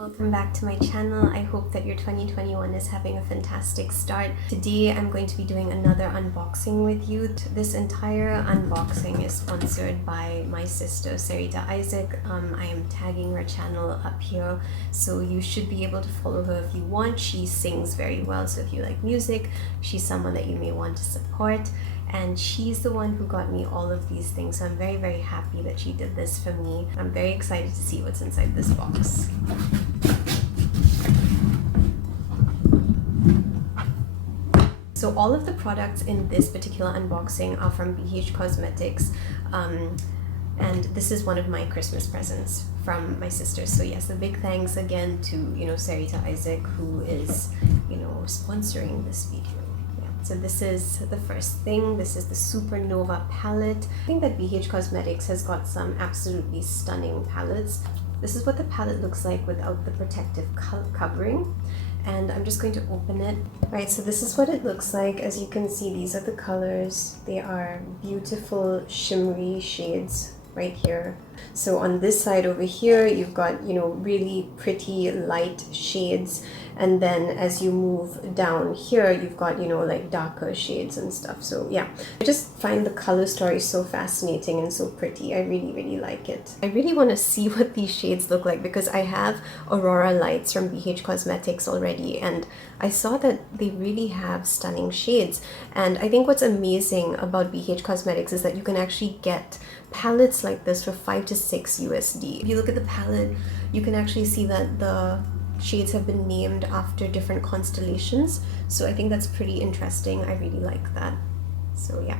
welcome back to my channel. I hope that your 2021 is having a fantastic start. Today I'm going to be doing another unboxing with you. This entire unboxing is sponsored by my sister Sarita Isaac. I am tagging her channel up here, so you should be able to follow her if you want. She sings very well, so if you like music, she's someone that you may want to support. And she's the one who got me all of these things, so I'm very happy that she did this for me. I'm very excited to see what's inside this box. So all of the products in this particular unboxing are from BH Cosmetics, and this is one of my Christmas presents from my sister. So yes, a big thanks again to Sarita Isaac, who is sponsoring this video. So this is the first thing. This is the Supernova palette. I think that BH Cosmetics has got some absolutely stunning palettes. This is what the palette looks like without the protective covering. And I'm just going to open it. Right, so this is what it looks like. As you can see, these are the colors. They are beautiful shimmery shades right here. So on this side over here, you've got, really pretty light shades. And then as you move down here, you've got, like darker shades and stuff. So yeah, I just find the color story so fascinating and so pretty. I really like it. I really want to see what these shades look like because I have Aurora Lights from BH Cosmetics already, and I saw that they really have stunning shades. And I think what's amazing about BH Cosmetics is that you can actually get palettes like this for $5 to $6 USD. If you look at the palette, you can actually see that the shades have been named after different constellations, so I think that's pretty interesting. I really like that. So yeah,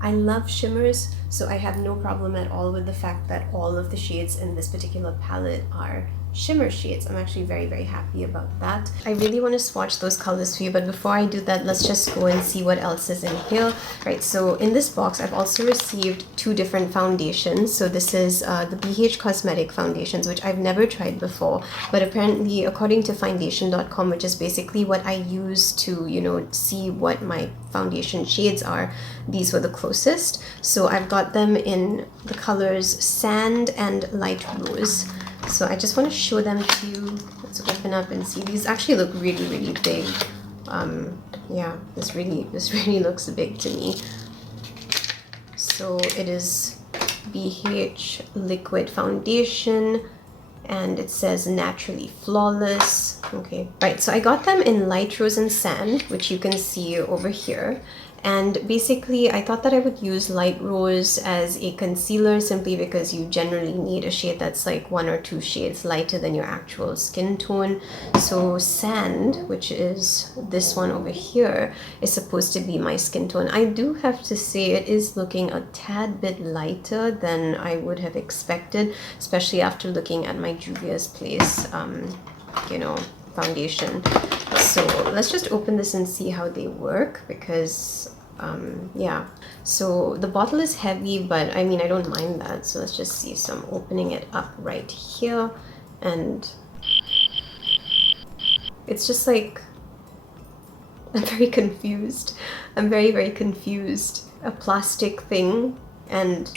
I love shimmers, so I have no problem at all with the fact that all of the shades in this particular palette are shimmer shades. I'm actually very happy about that. I really want to swatch those colors for you, but before I do that, let's just go and see what else is in here. Right, so in this box I've also received two different foundations. So this is the BH Cosmetic foundations, which I've never tried before, but apparently according to foundation.com, which is basically what I use to see what my foundation shades are, these were the closest. So I've got them in the colors Sand and Light Rose. So I just want to show them to you. Let's open up and see. These actually look really big. Yeah, this really looks big to me. So it is BH Liquid Foundation, and it says Naturally Flawless. Okay, right, so I got them in Light Rose and Sand, which you can see over here. And basically, I thought that I would use Light Rose as a concealer simply because you generally need a shade that's like 1 or 2 shades lighter than your actual skin tone. So Sand, which is this one over here, is supposed to be my skin tone. I do have to say it is looking a tad bit lighter than I would have expected, especially after looking at my Juvia's Place, foundation. So let's just open this and see how they work because yeah, so the bottle is heavy, but I mean I don't mind that. So let's just see. So I'm opening it up right here, and it's just like I'm very confused. I'm very confused. A plastic thing, and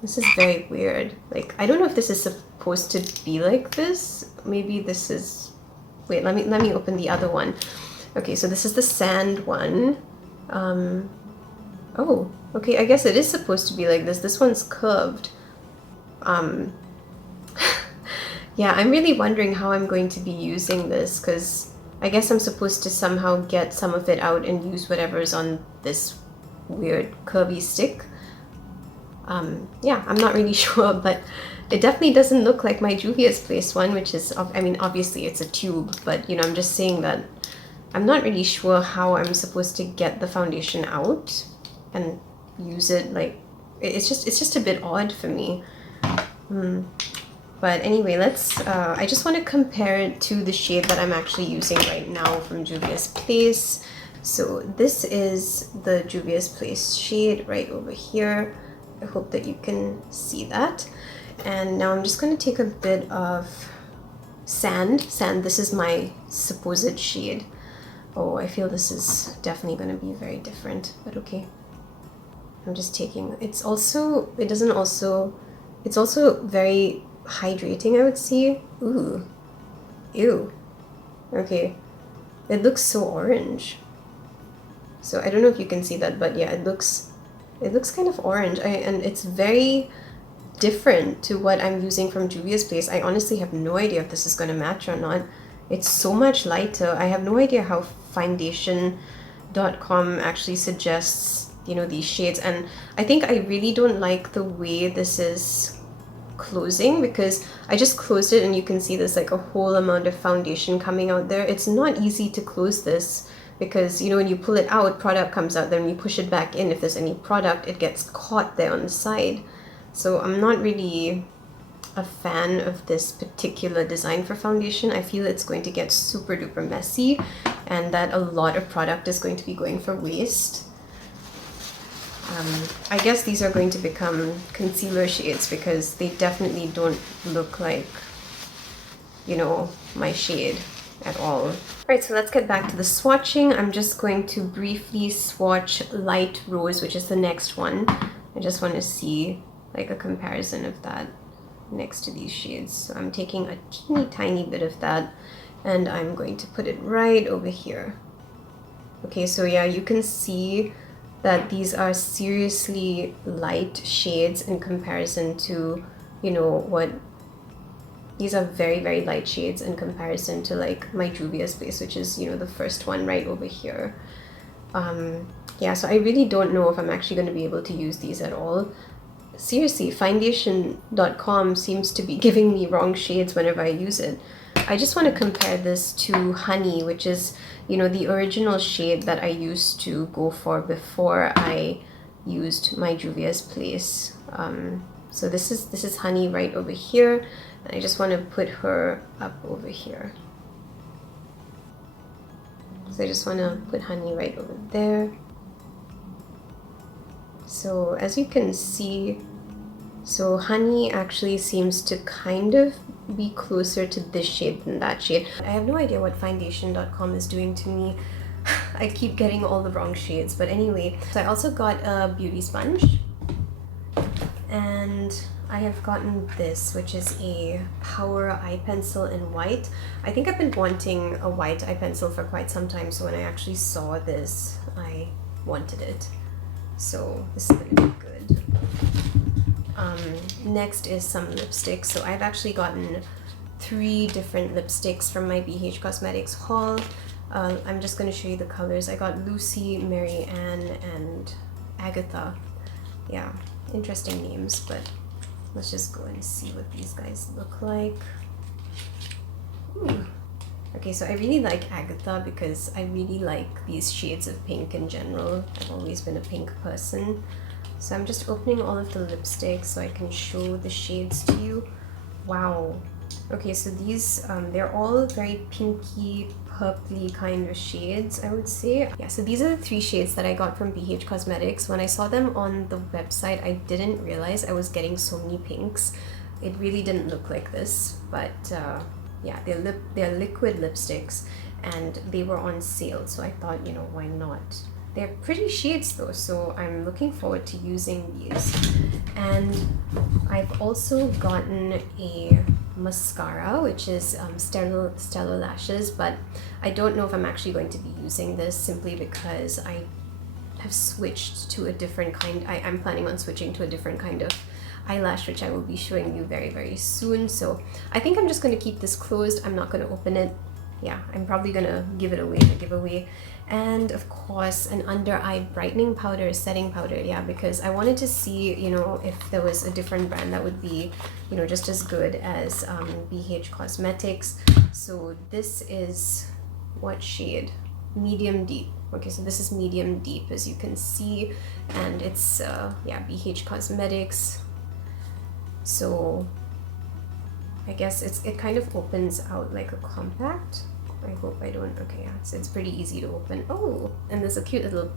this is very weird. Like, I don't know if this is supposed to be like this. Maybe this is... Wait, let me open the other one. Okay, so this is the Sand one. Oh, okay, I guess it is supposed to be like this. This one's curved. Yeah, I'm really wondering how I'm going to be using this, because I guess I'm supposed to somehow get some of it out and use whatever's on this weird curvy stick. Yeah, I'm not really sure, but it definitely doesn't look like my Juvia's Place one, which is, I mean, obviously it's a tube, but I'm just saying that I'm not really sure how I'm supposed to get the foundation out and use it. Like, it's just a bit odd for me. But anyway, I just want to compare it to the shade that I'm actually using right now from Juvia's Place. So this is the Juvia's Place shade right over here. I hope that you can see that. And now I'm just going to take a bit of Sand. This is my supposed shade. Oh, I feel this is definitely going to be very different, but okay. I'm just taking, it's also very hydrating, I would say. Ooh. Ew. Okay. It looks so orange. So I don't know if you can see that, but yeah, it looks kind of orange. And it's very different to what I'm using from Juvia's Place. I honestly have no idea if this is going to match or not. It's so much lighter. I have no idea how foundation.com actually suggests, you know, these shades. And I think I really don't like the way this is closing, because I just closed it and you can see there's like a whole amount of foundation coming out there. It's not easy to close this because, you know, when you pull it out, product comes out. Then when you push it back in, if there's any product, it gets caught there on the side. So I'm not really a fan of this particular design for foundation. I feel it's going to get super duper messy and that a lot of product is going to be going for waste. I guess these are going to become concealer shades because they definitely don't look like, you know, my shade at all. Alright, so let's get back to the swatching. I'm just going to briefly swatch Light Rose, which is the next one. I just want to see like a comparison of that next to these shades. So I'm taking a teeny tiny bit of that and I'm going to put it right over here. Okay, so yeah, you can see that these are seriously light shades in comparison to, you know, what these are very, very light shades in comparison to like my Juvia's Place, which is, you know, the first one right over here. Yeah, so I really don't know if I'm actually going to be able to use these at all. Seriously, foundation.com seems to be giving me wrong shades whenever I use it. I just want to compare this to Honey, which is, you know, the original shade that I used to go for before I used my Juvia's Place. So this is Honey right over here, and I just want to put her up over here. So I just want to put Honey right over there. So as you can see, so Honey actually seems to kind of be closer to this shade than that shade. I have no idea what foundation.com is doing to me. I keep getting all the wrong shades, but anyway. So I also got a beauty sponge, and I have gotten this, which is a Power eye pencil in white. I think I've been wanting a white eye pencil for quite some time, so when I actually saw this, I wanted it. So this is gonna be good. Next is some lipsticks. So I've actually gotten 3 different lipsticks from my BH Cosmetics haul. I'm just going to show you the colors. I got Lucy, Mary Ann, and Agatha. Yeah, interesting names, but let's just go and see what these guys look like. Ooh. Okay, so I really like Agatha because I really like these shades of pink in general. I've always been a pink person. So I'm just opening all of the lipsticks so I can show the shades to you. Wow. Okay, so these, they're all very pinky, purpley kind of shades, I would say. Yeah, so these are the 3 shades that I got from BH Cosmetics. When I saw them on the website, I didn't realize I was getting so many pinks. It really didn't look like this, but yeah, they're liquid lipsticks and they were on sale, so I thought, you know, why not? They're pretty shades though, so I'm looking forward to using these. And I've also gotten a mascara, which is Stellar Lashes, but I don't know if I'm actually going to be using this simply because I have switched to a different kind. I'm planning on switching to a different kind of eyelash, which I will be showing you very, very soon. So I think I'm just going to keep this closed. I'm not going to open it. Yeah, I'm probably going to give it away in a giveaway. And of course, an under eye brightening powder, setting powder. Yeah, because I wanted to see, you know, if there was a different brand that would be, you know, just as good as BH Cosmetics. So this is what shade? Medium deep. Okay, so this is medium deep, as you can see, and it's yeah, BH Cosmetics. So I guess it kind of opens out like a compact. I hope I don't. Okay, yeah, it's pretty easy to open. Oh, and there's a cute little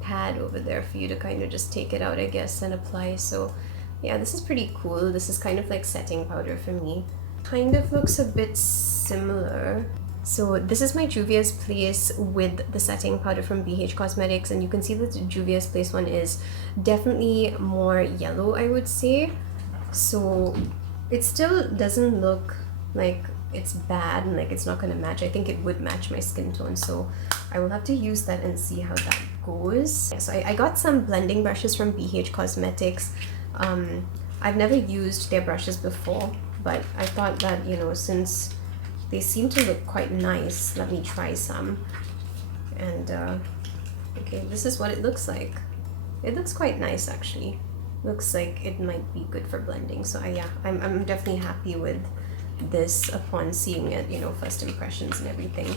pad over there for you to kind of just take it out, I guess, and apply. So yeah, this is pretty cool. This is kind of like setting powder for me. Kind of looks a bit similar. So this is my Juvia's Place with the setting powder from BH Cosmetics, and you can see that the Juvia's Place one is definitely more yellow, I would say. So It still doesn't look like it's bad and like it's not gonna match. I think it would match my skin tone, so I will have to use that and see how that goes. So I got some blending brushes from BH Cosmetics. I've never used their brushes before, but I thought that, you know, since they seem to look quite nice, let me try some. And okay, this is what it looks like. It looks quite nice actually. Looks like it might be good for blending. So yeah, I'm definitely happy with this upon seeing it, you know, first impressions and everything.